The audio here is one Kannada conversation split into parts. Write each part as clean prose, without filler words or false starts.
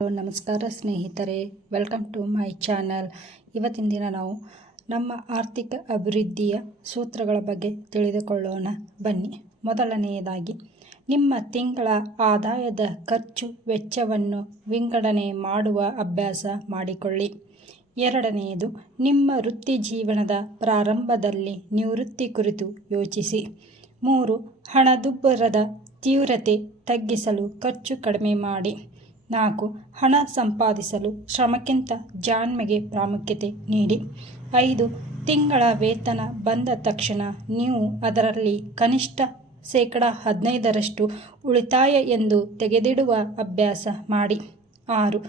ನಮಸ್ಕಾರ ಸ್ನೇಹಿತರೆ, ವೆಲ್ಕಮ್ ಟು ಮೈ ಚಾನಲ್. ಇವತ್ತಿನ ದಿನ ನಾವು ನಮ್ಮ ಆರ್ಥಿಕ ಅಭಿವೃದ್ಧಿಯ ಸೂತ್ರಗಳ ಬಗ್ಗೆ ತಿಳಿದುಕೊಳ್ಳೋಣ. ಬನ್ನಿ. ಮೊದಲನೆಯದಾಗಿ, ನಿಮ್ಮ ತಿಂಗಳ ಆದಾಯದ ಖರ್ಚು ವೆಚ್ಚವನ್ನು ವಿಂಗಡಣೆ ಮಾಡುವ ಅಭ್ಯಾಸ ಮಾಡಿಕೊಳ್ಳಿ. ಎರಡನೆಯದು, ನಿಮ್ಮ ವೃತ್ತಿ ಜೀವನದ ಪ್ರಾರಂಭದಲ್ಲಿ ನಿವೃತ್ತಿ ಕುರಿತು ಯೋಚಿಸಿ. 3. ಹಣದುಬ್ಬರದ ತೀವ್ರತೆ ತಗ್ಗಿಸಲು ಖರ್ಚು ಕಡಿಮೆ ಮಾಡಿ. 4. ಹಣ ಸಂಪಾದಿಸಲು ಶ್ರಮಕ್ಕಿಂತ ಜಾಣ್ಮೆಗೆ ಪ್ರಾಮುಖ್ಯತೆ ನೀಡಿ. 5. ತಿಂಗಳ ವೇತನ ಬಂದ ತಕ್ಷಣ ನೀವು ಅದರಲ್ಲಿ ಕನಿಷ್ಠ 15% ಉಳಿತಾಯ ಎಂದು ತೆಗೆದಿಡುವ ಅಭ್ಯಾಸ ಮಾಡಿ. 6.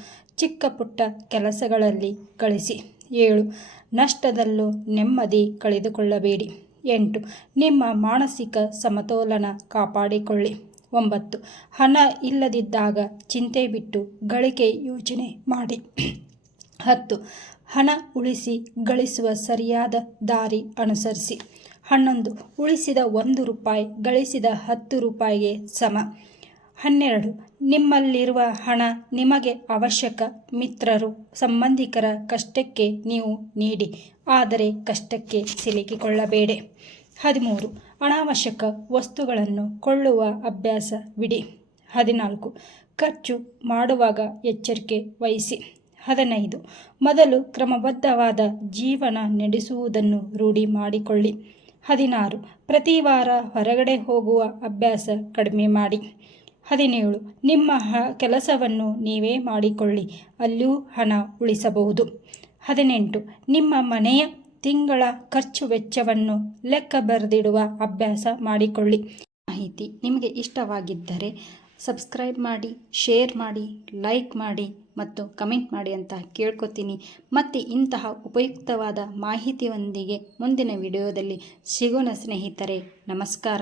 ಚಿಕ್ಕ ಪುಟ್ಟ ಕೆಲಸಗಳಲ್ಲಿ ಗಳಿಸಿ. 7. ನಷ್ಟದಲ್ಲೂ ನೆಮ್ಮದಿ ಕಳೆದುಕೊಳ್ಳಬೇಡಿ. 8. ನಿಮ್ಮ ಮಾನಸಿಕ ಸಮತೋಲನ ಕಾಪಾಡಿಕೊಳ್ಳಿ. 9. ಹಣ ಇಲ್ಲದಿದ್ದಾಗ ಚಿಂತೆ ಬಿಟ್ಟು ಗಳಿಕೆ ಯೋಚನೆ ಮಾಡಿ. 10. ಹಣ ಉಳಿಸಿ ಗಳಿಸುವ ಸರಿಯಾದ ದಾರಿ ಅನುಸರಿಸಿ. 11. ಉಳಿಸಿದ 1 ರೂಪಾಯಿ ಗಳಿಸಿದ 10 ರೂಪಾಯಿಗೆ ಸಮ. 12. ನಿಮ್ಮಲ್ಲಿರುವ ಹಣ ನಿಮಗೆ ಅವಶ್ಯಕ. ಮಿತ್ರರು ಸಂಬಂಧಿಕರ ಕಷ್ಟಕ್ಕೆ ನೀವು ನೀಡಿ, ಆದರೆ ಕಷ್ಟಕ್ಕೆ ಸಿಲುಕಿಕೊಳ್ಳಬೇಡಿ. 13. ಅನಾವಶ್ಯಕ ವಸ್ತುಗಳನ್ನು ಕೊಳ್ಳುವ ಅಭ್ಯಾಸ ಬಿಡಿ. 14. ಖರ್ಚು ಮಾಡುವಾಗ ಎಚ್ಚರಿಕೆ ವಹಿಸಿ. 15. ಮೊದಲು ಕ್ರಮಬದ್ಧವಾದ ಜೀವನ ನಡೆಸುವುದನ್ನು ರೂಢಿ ಮಾಡಿಕೊಳ್ಳಿ. 16. ಪ್ರತಿ ವಾರ ಹೊರಗಡೆ ಹೋಗುವ ಅಭ್ಯಾಸ ಕಡಿಮೆ ಮಾಡಿ. 17. ನಿಮ್ಮ ಕೆಲಸವನ್ನು ನೀವೇ ಮಾಡಿಕೊಳ್ಳಿ, ಅಲ್ಲಿಯೂ ಹಣ ಉಳಿಸಬಹುದು. 18. ನಿಮ್ಮ ಮನೆಯ ತಿಂಗಳ ಖರ್ಚು ವೆಚ್ಚವನ್ನು ಲೆಕ್ಕ ಬರೆದಿಡುವ ಅಭ್ಯಾಸ ಮಾಡಿಕೊಳ್ಳಿ. ಮಾಹಿತಿ ನಿಮಗೆ ಇಷ್ಟವಾಗಿದ್ದರೆ ಸಬ್ಸ್ಕ್ರೈಬ್ ಮಾಡಿ, ಶೇರ್ ಮಾಡಿ, ಲೈಕ್ ಮಾಡಿ ಮತ್ತು ಕಮೆಂಟ್ ಮಾಡಿ ಅಂತ ಕೇಳ್ಕೊತೀನಿ. ಮತ್ತು ಇಂತಹ ಉಪಯುಕ್ತವಾದ ಮಾಹಿತಿಯೊಂದಿಗೆ ಮುಂದಿನ ವಿಡಿಯೋದಲ್ಲಿ ಸಿಗೋಣ ಸ್ನೇಹಿತರೆ. ನಮಸ್ಕಾರ.